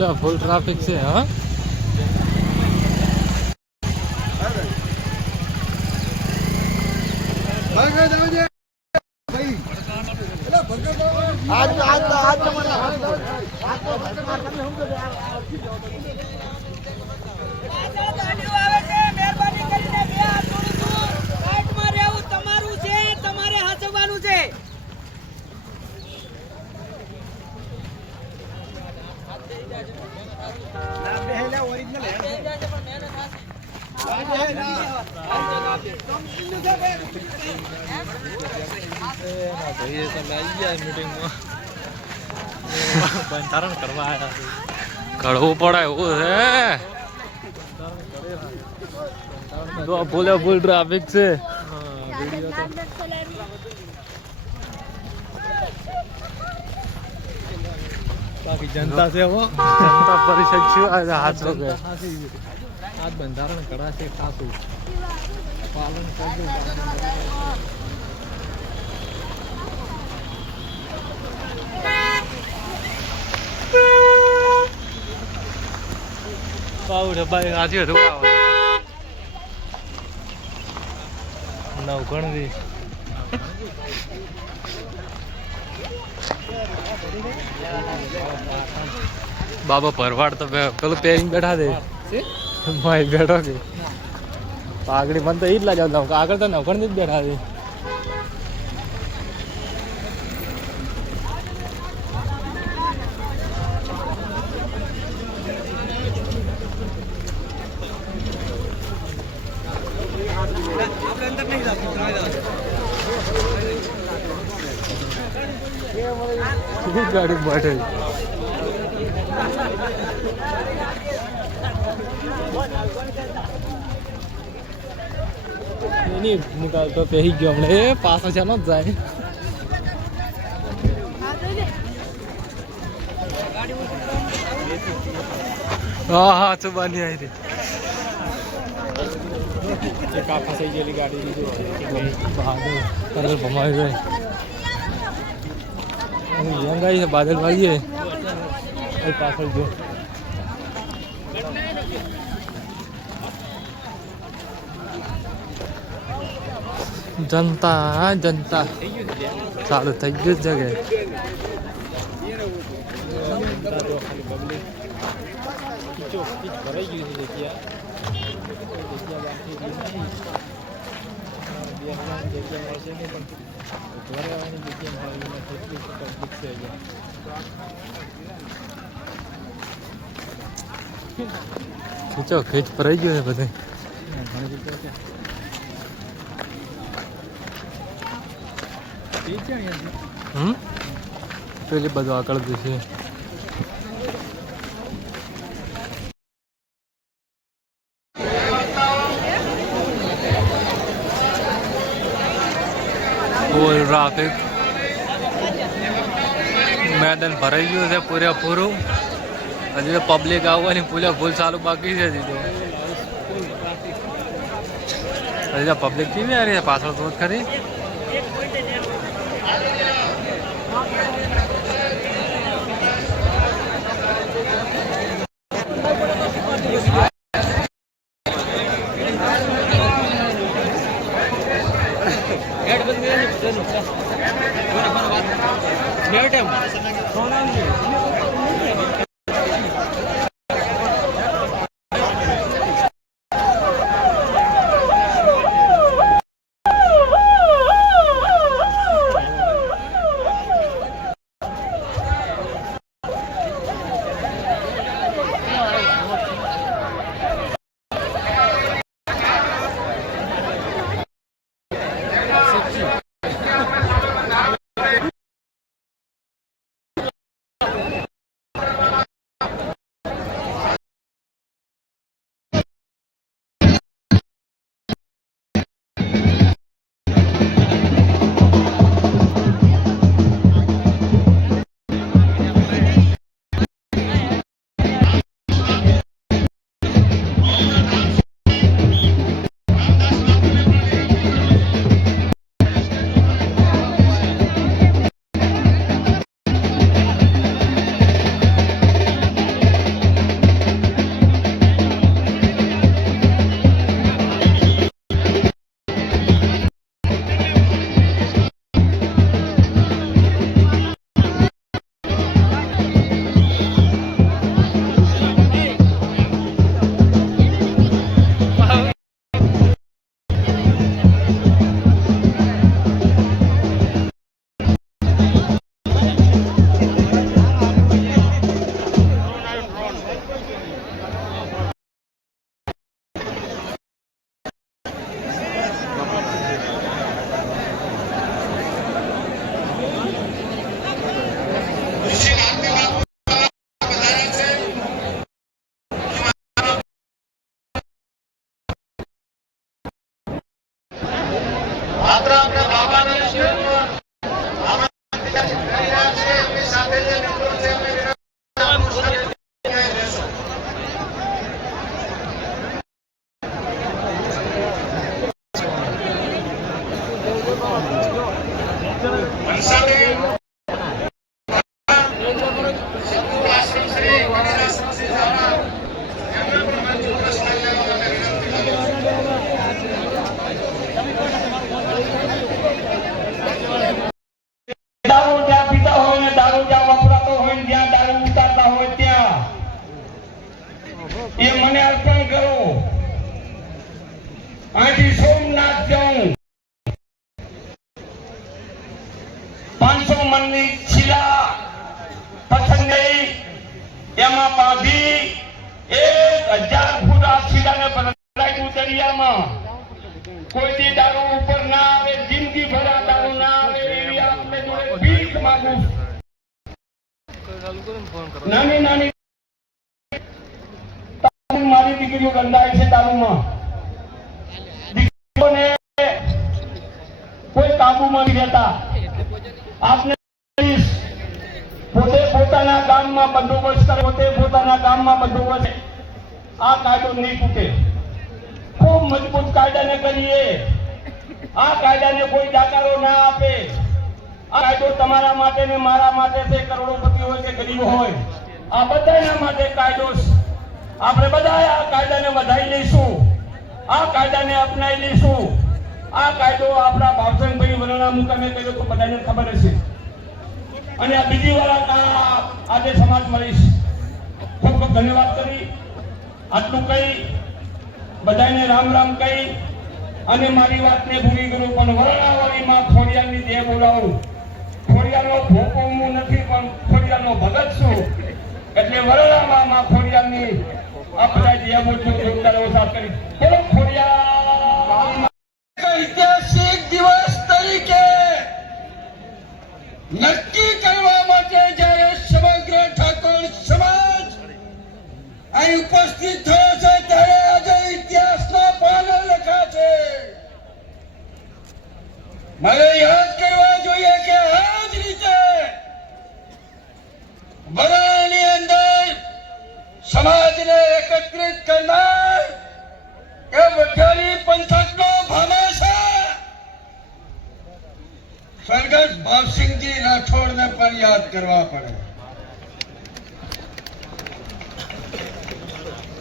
ફૂલ full traffic છે હા પાછળ ગાડીઓ આવે છે મહેરબાની કરીને બે હાથ જોડું છું ફ્લાઇટમાં રહેવું તમારું છે તમારે હાચવવાનું છે ભાઈએ તમે આવી ગયા મીટિંગમાં બંધારણ કરવા આવ્યા છે. કડવું પડે એવું છે? તો ભૂલે ભૂલ ટ્રાફિક છે. બાકી જનતા છે હો. જનતા પરિષદ હાથ આજ બંધારણ કરાશે ખાસું. પાલન કરજો. પાઉ ડબ્બા આજે હતું આવે. નવ ગણવી. બાબા ભરવાડ તો પેલું પહેરીને બેઠા દે. ભાઈ બેઠો કે. પાઘડી મને તો એ જ લાગે આગળ તો નવકણ જ બેઠા છે ગાડી બેઠે એની નિકાલ તો પહેરી ગયો હમણાં એ પાછો છે જ જાય હા હા આ ફસાઈ ગયેલી ગાડી લીધી બહાદુર કલર ભમાવી જાય યંગ આવી છે બાદલ ભાઈએ પાછળ જો જનતા જનતા. ચાલુ થઈ ગયું જગે ભરાઈ ગયું છે જગ્યા કોઈ જગ્યા બાકી રહી નહીં મળશે ખીચો ખીચ ભરાઈ ગયો છે બધે. હમ? પેલી બધું આગળ જશે. ફૂલ ટ્રાફિક મેદાન ભરાઈ ગયું છે પૂરેપૂરું હજી તો પબ્લિક આવવાની પૂરે ફૂલ સારું બાકી છે હજી તો. હજી તો પબ્લિક કેવી આવી છે પાછળ તો ખરી. પાંચસો મનની શિલા પથંગઈ એમાં બાંધી એક હજાર ફૂટ આ શિલાને પધરાવ્યું દરિયામાં. કોઈ દી દારૂ ઉપર ના આવે, જિંદગી ભર દારૂ ના આવે એવી આપને જોડે ભીખ માંગુ નાની નાની. મારી દીકરીઓ ગંધાય છે દીકરીઓને કોઈ કાબુમાં નહીં રહેતા. આપને પોતે પોતાના ગામમાં બંદોબસ્ત કરે, પોતે પોતાના ગામમાં બંદોબસ્ત આ કાયદો નહીં તૂટે. ખૂબ મજબૂત કાયદાને કરીએ. આ કાયદાને કોઈ જાકારો ના આપે. આ કાયદો તમારા માટે ને મારા માટે છે, કરોડોપતિ હોય કે ગરીબ હોય. આ બધાના માટે કાયદો આપણે બધા આ કાયદાને વધારી લઈશું. આ કાયદાને અપનાવી લઈશું. આ કાયદો આપણા ભાવસંગભાઈ વરણા મુકામે કર્યો તો બધાને ખબર હશે. અને આ બીજી વાર આજે સમાજ મળીશ. ખૂબ ખૂબ ધન્યવાદ કરી. આટલું કહી, બધાને રામ રામ કહી, અને મારી વાતને ભૂલી ગયું પણ વરણાવાળીમાં ખોડિયાની દેહ બોલાવું. ખોડિયાનો ભોકો હું નથી, પણ ખોડિયાનો ભગત છું. એટલે વરણામાં માં ખોડિયાની આ બધા દેહ બોલજો યોગદાન એવો કરી ખોડિયા! નક્કી કરવા માટે જ્યારે સમગ્ર ઠાકોર સમાજ અહીં ઉપસ્થિત થયો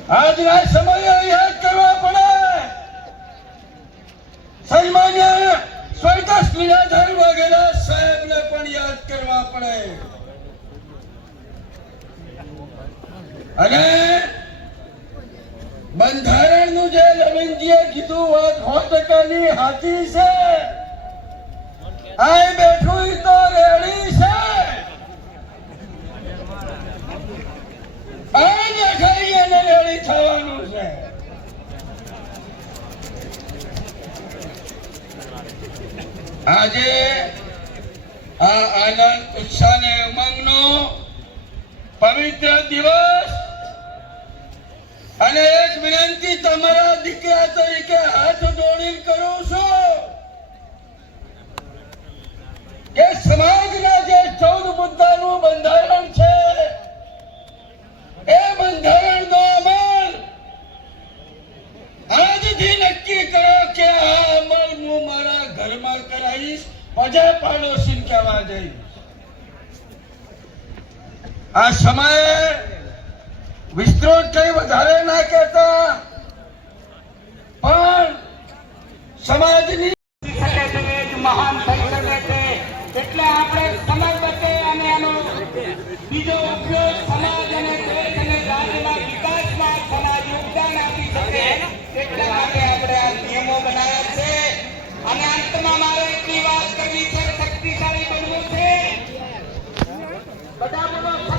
આજના સમયે યાદ કરવા પડે. સન્માન્ય સ્વર્ગસ્થ લીલાધર વગેરે સાહેબને પણ યાદ કરવા પડે. અને બંધારણનું જે રવિન્દજીએ કીધું, વાત સો ટકાની હાથી છે? આ સમયે વિસ્તૃત કઈ વધારે ના કહેતા, પણ સમાજની મહાન થઈ શકે છે એટલે આપણે સમય બચે અને એનો બીજો ઉપયોગ સમાજ અને દેશ અને રાજ્યના વિકાસમાં સમાજ યોગદાન આપી શકે એટલા માટે આપણે આ નિયમો બનાવ્યા છે. અને અંતમાં મારે એટલી વાત કરવી છે, શક્તિશાળી બનવું છે. બધા બોલો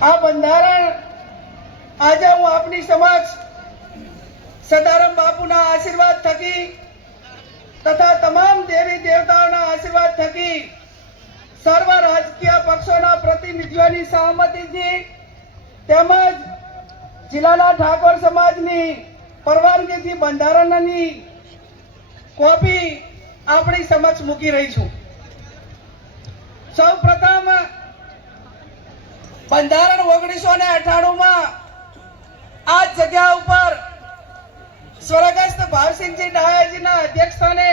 આ બંધારણ આજે હું આપની સમક્ષ સદારામ બાપુના આશીર્વાદ થકી તથા તમામ દેવી દેવતાઓના આશીર્વાદ થકી સર્વ રાજકીય પક્ષોના પ્રતિનિધિઓની સહમતિથી તેમજ જિલ્લાના ઠાકોર સમાજની પરવાનગીથી બંધારણની કોપી આપણી સમક્ષ મૂકી રહી છું. સૌ પ્રથમ બંધારણ ઓગણીસો ને અઠાણું માં આ જગ્યા ઉપર સ્વર્ગસ્થ ભાવસિંહજી ડાયાજીના અધ્યક્ષસ્થાને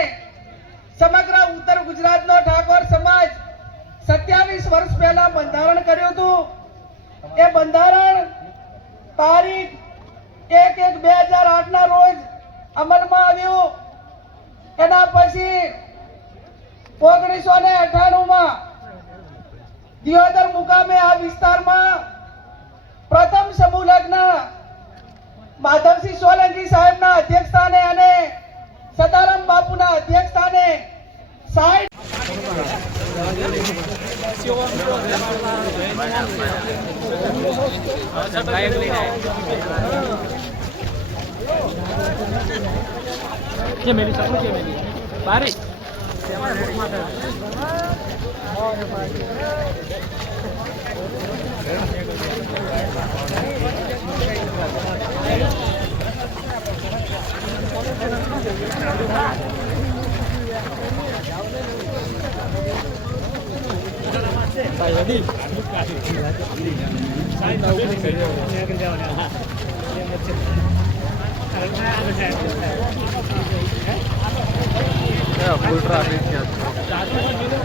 સમગ્ર ઉત્તર ગુજરાતનો ઠાકોર સમાજ સત્યાવીસ વર્ષ પહેલા બંધારણ કર્યું હતું. એ બંધારણ તારીખ એક એક બે હજાર આઠ ના રોજ અમલમાં આવ્યું. એના પછી ઓગણીસો ને અઠાણું માં દિયોદર મુકામે આ વિસ્તારમાં પ્રથમ સમૂહ લગ્ન માધવસિંહ સોલંકી સાહેબના અધ્યક્ષસ્થાને અને સદારામ બાપુના અધ્યક્ષસ્થાને સાઠ કે ફૂલ ટ્રાફિક છે